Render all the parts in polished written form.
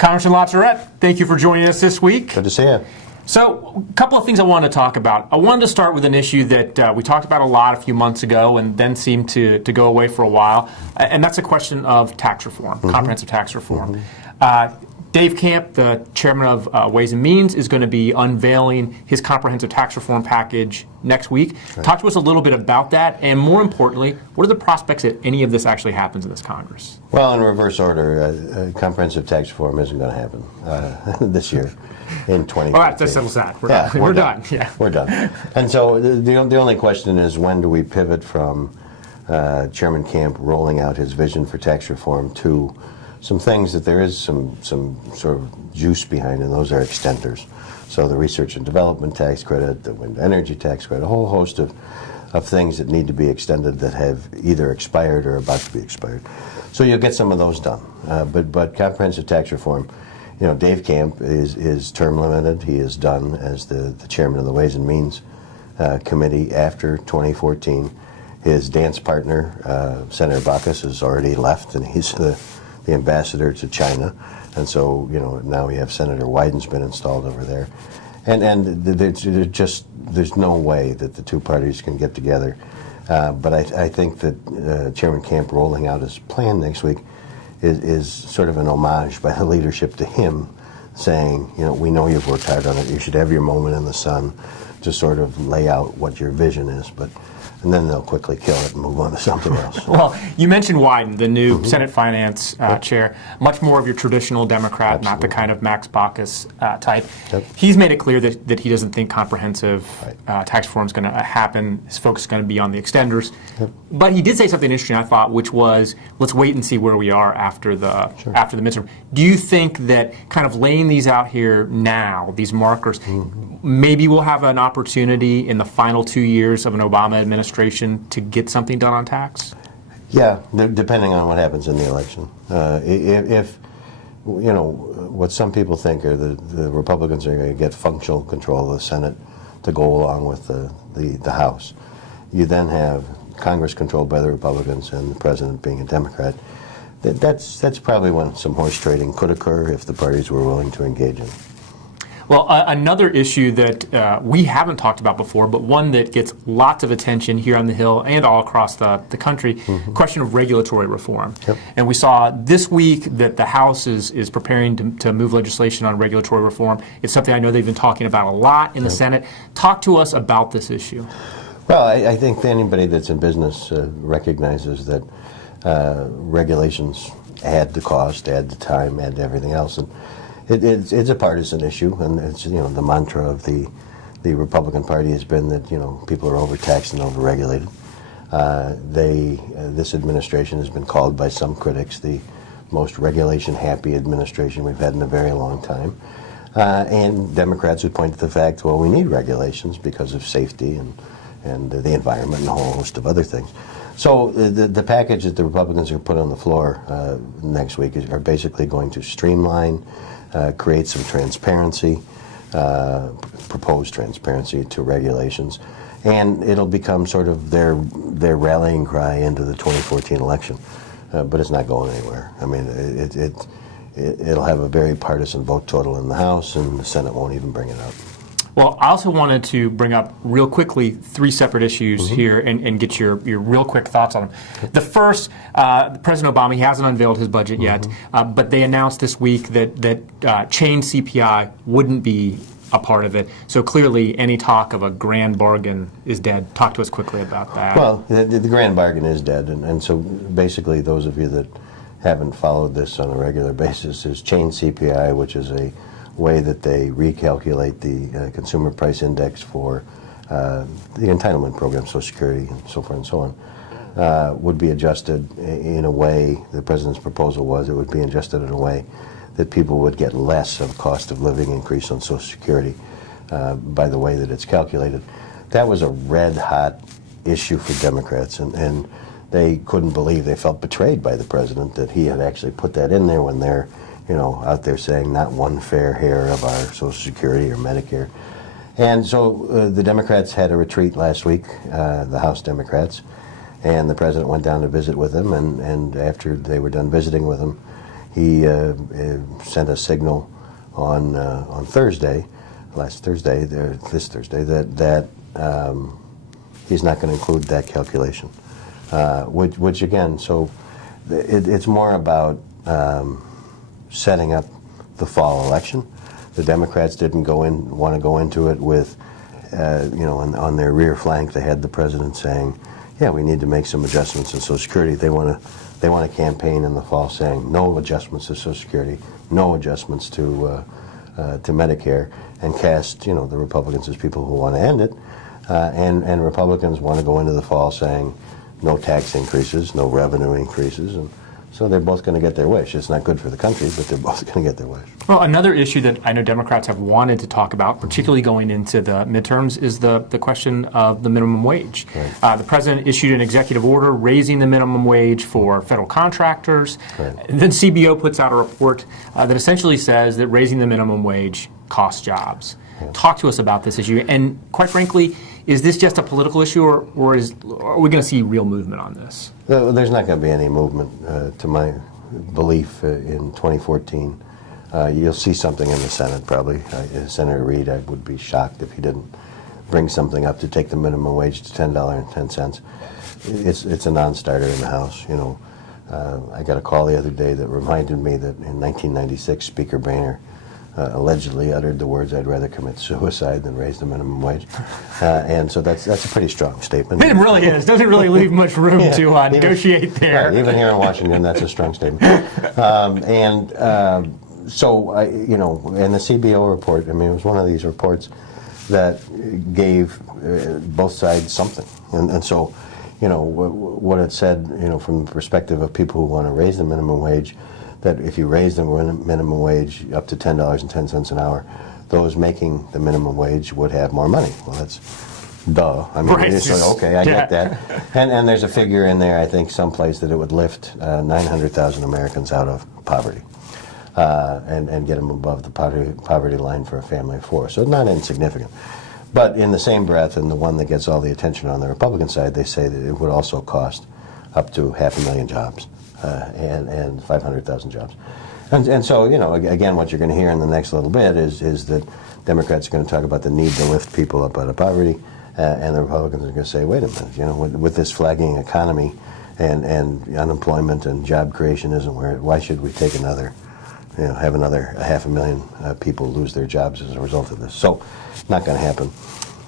Congressman Latourette, thank you for joining us this week. Good to see you. So, a couple of things I wanted to talk about. I wanted to start with an issue that we talked about a lot a few months ago and then seemed to go away for a while, and that's a question of tax reform, comprehensive tax reform. Dave Camp, the chairman of Ways and Means, is going to be unveiling his comprehensive tax reform package next week. Right. Talk to us a little bit about that, and more importantly, what are the prospects that any of this actually happens in this Congress? Well, in reverse order, comprehensive tax reform isn't going to happen this year in 2015. All right, that settles that. We're done. Yeah. We're done. And so the only question is, when do we pivot from Chairman Camp rolling out his vision for tax reform to some things that there is some sort of juice behind, and those are extenders. So the research and development tax credit, the wind energy tax credit, a whole host of things that need to be extended that have either expired or about to be expired. So you'll get some of those done. But comprehensive tax reform, you know, Dave Camp is term limited. He is done as the chairman of the Ways and Means Committee after 2014. His dance partner, Senator Baucus, has already left, and he's the ambassador to China, and so now we have Senator Wyden's been installed over there, and there's no way that the two parties can get together. But I think that Chairman Camp rolling out his plan next week is sort of an homage by the leadership to him, saying, we know you've worked hard on it. You should have your moment in the sun to sort of lay out what your vision is, and then they'll quickly kill it and move on to something else. Well, you mentioned Wyden, the new Senate Finance Chair, much more of your traditional Democrat, Absolutely. Not the kind of Max Baucus type. Yep. He's made it clear that he doesn't think comprehensive tax reform is going to happen. His focus is going to be on the extenders. Yep. But he did say something interesting, I thought, which was, let's wait and see where we are after the midterm. Do you think that kind of laying these out here now, these markers, maybe we'll have an opportunity in the final 2 years of an Obama administration to get something done on tax? Yeah, depending on what happens in the election. If what some people think are the Republicans are going to get functional control of the Senate to go along with the House, you then have Congress controlled by the Republicans and the president being a Democrat. That's probably when some horse trading could occur if the parties were willing to engage in. Well, another issue that we haven't talked about before, but one that gets lots of attention here on the Hill and all across the country, question of regulatory reform. Yep. And we saw this week that the House is preparing to move legislation on regulatory reform. It's something I know they've been talking about a lot in the Senate. Talk to us about this issue. Well, I think anybody that's in business recognizes that regulations add to cost, add to time, add to everything else. And it's a partisan issue, and it's the mantra of the Republican Party has been that people are overtaxed and overregulated. This administration has been called by some critics the most regulation-happy administration we've had in a very long time, and Democrats would point to the fact, well, we need regulations because of safety and the environment and a whole host of other things. So the package that the Republicans are put on the floor next week are basically going to streamline, create some transparency, proposed transparency to regulations, and it'll become sort of their rallying cry into the 2014 election. But it's not going anywhere. I mean, it'll have a very partisan vote total in the House, and the Senate won't even bring it up. Well, I also wanted to bring up real quickly 3 separate issues here and get your real quick thoughts on them. The first, President Obama, he hasn't unveiled his budget yet, but they announced this week that chain CPI wouldn't be a part of it. So clearly any talk of a grand bargain is dead. Talk to us quickly about that. Well, the grand bargain is dead, and so basically those of you that haven't followed this on a regular basis, there's chain CPI, which is a way that they recalculate the consumer price index for the entitlement program, Social Security, and so forth and so on, would be adjusted in a way, the president's proposal was it would be adjusted in a way that people would get less of cost of living increase on Social Security by the way that it's calculated. That was a red-hot issue for Democrats, and they couldn't believe, they felt betrayed by the president that he had actually put that in there when they're out there saying not one fair hair of our Social Security or Medicare. And so the Democrats had a retreat last week, the House Democrats, and the president went down to visit with them, and after they were done visiting with him, sent a signal on Thursday, this Thursday, that he's not going to include that calculation. Which again, so it's more about setting up the fall election. The Democrats didn't want to go into it with, on their rear flank, they had the president saying, "Yeah, we need to make some adjustments in Social Security." They want to campaign in the fall saying no adjustments to Social Security, no adjustments to Medicare, and cast the Republicans as people who want to end it, and Republicans want to go into the fall saying no tax increases, no revenue increases, and so they're both going to get their wish. It's not good for the country, but they're both going to get their wish. Well, another issue that I know Democrats have wanted to talk about, particularly going into the midterms, is the question of the minimum wage. Right. The president issued an executive order raising the minimum wage for federal contractors. Right. Then CBO puts out a report that essentially says that raising the minimum wage costs jobs. Yeah. Talk to us about this issue. And quite frankly, is this just a political issue, or are we going to see real movement on this? There's not going to be any movement, to my belief, in 2014. You'll see something in the Senate, probably. Senator Reid, I would be shocked if he didn't bring something up to take the minimum wage to $10.10. It's a non-starter in the House. I got a call the other day that reminded me that in 1996, Speaker Boehner allegedly uttered the words, "I'd rather commit suicide than raise the minimum wage," and so that's a pretty strong statement. It really is. Doesn't really leave much room to negotiate there. Right, even here in Washington, that's a strong statement. So and the CBO report. I mean, it was one of these reports that gave both sides something, and so what it said, from the perspective of people who want to raise the minimum wage, that if you raise the minimum wage up to $10.10 an hour, those making the minimum wage would have more money. Well, that's duh. I mean, right. Okay, I get that. And there's a figure in there, I think, someplace that it would lift 900,000 Americans out of poverty and get them above the poverty line for a family of four. So not insignificant. But in the same breath, and the one that gets all the attention on the Republican side, they say that it would also cost up to 500,000 jobs. And 500,000 jobs. And so, again, what you're going to hear in the next little bit is that Democrats are going to talk about the need to lift people up out of poverty, and the Republicans are going to say, wait a minute, with this flagging economy and unemployment and job creation isn't where, why should we take have another 500,000 people lose their jobs as a result of this? So, not going to happen.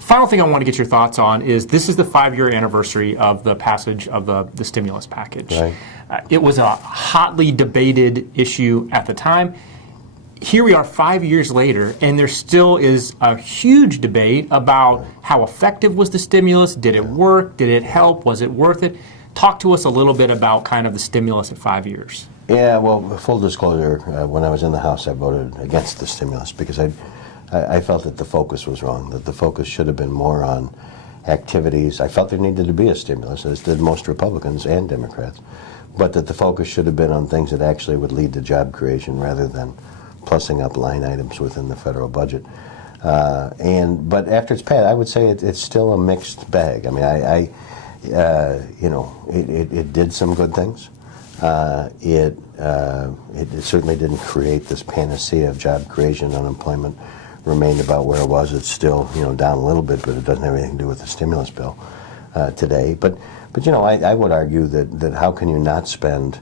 Final thing I want to get your thoughts on is this is the 5-year anniversary of the passage of the stimulus package. Right. It was a hotly debated issue at the time. Here we are 5 years later, and there still is a huge debate about how effective was the stimulus. Did it work? Did it help? Was it worth it? Talk to us a little bit about kind of the stimulus at 5 years. Yeah, well, full disclosure, when I was in the House, I voted against the stimulus because I felt that the focus was wrong, that the focus should have been more on activities. I felt there needed to be a stimulus, as did most Republicans and Democrats, but that the focus should have been on things that actually would lead to job creation rather than plussing up line items within the federal budget. But after it's passed, I would say it's still a mixed bag. I mean, it did some good things. It certainly didn't create this panacea of job creation. Unemployment remained about where it was. It's still down a little bit, but it doesn't have anything to do with the stimulus bill today. But I would argue that how can you not spend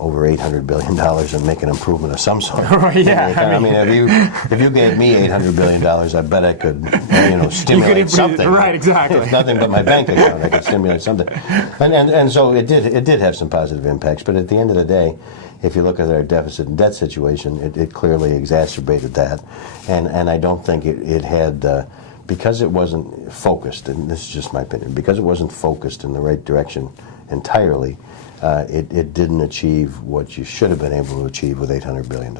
over $800 billion and make an improvement of some sort? Right, yeah. I mean, if you gave me $800 billion, I bet I could stimulate something. Right, exactly. If nothing but my bank account, I could stimulate something. And so it did have some positive impacts. But at the end of the day, if you look at our deficit and debt situation, it clearly exacerbated that. And I don't think it had, because it wasn't focused, and this is just my opinion, because it wasn't focused in the right direction entirely, it didn't achieve what you should have been able to achieve with $800 billion.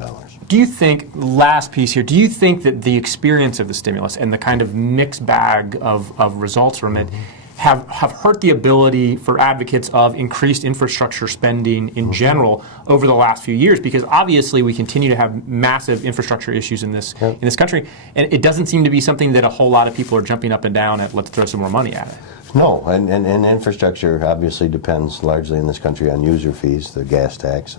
Do you think, last piece here, do you think that the experience of the stimulus and the kind of mixed bag of results from it have hurt the ability for advocates of increased infrastructure spending in general over the last few years? Because obviously we continue to have massive infrastructure issues in this country, and it doesn't seem to be something that a whole lot of people are jumping up and down at, let's throw some more money at it. No, and infrastructure obviously depends largely in this country on user fees, the gas tax,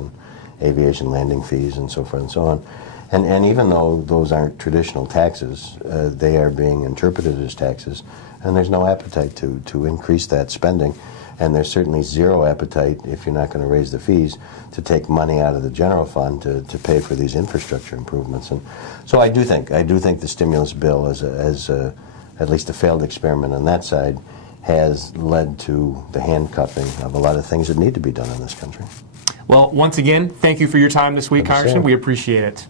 aviation landing fees and so forth and so on. And even though those aren't traditional taxes, they are being interpreted as taxes, and there's no appetite to increase that spending. And there's certainly zero appetite, if you're not going to raise the fees, to take money out of the general fund to pay for these infrastructure improvements. And so I do think the stimulus bill, as at least a failed experiment on that side, has led to the handcuffing of a lot of things that need to be done in this country. Well, once again, thank you for your time this week, Thank you, Congressman. sir. We appreciate it.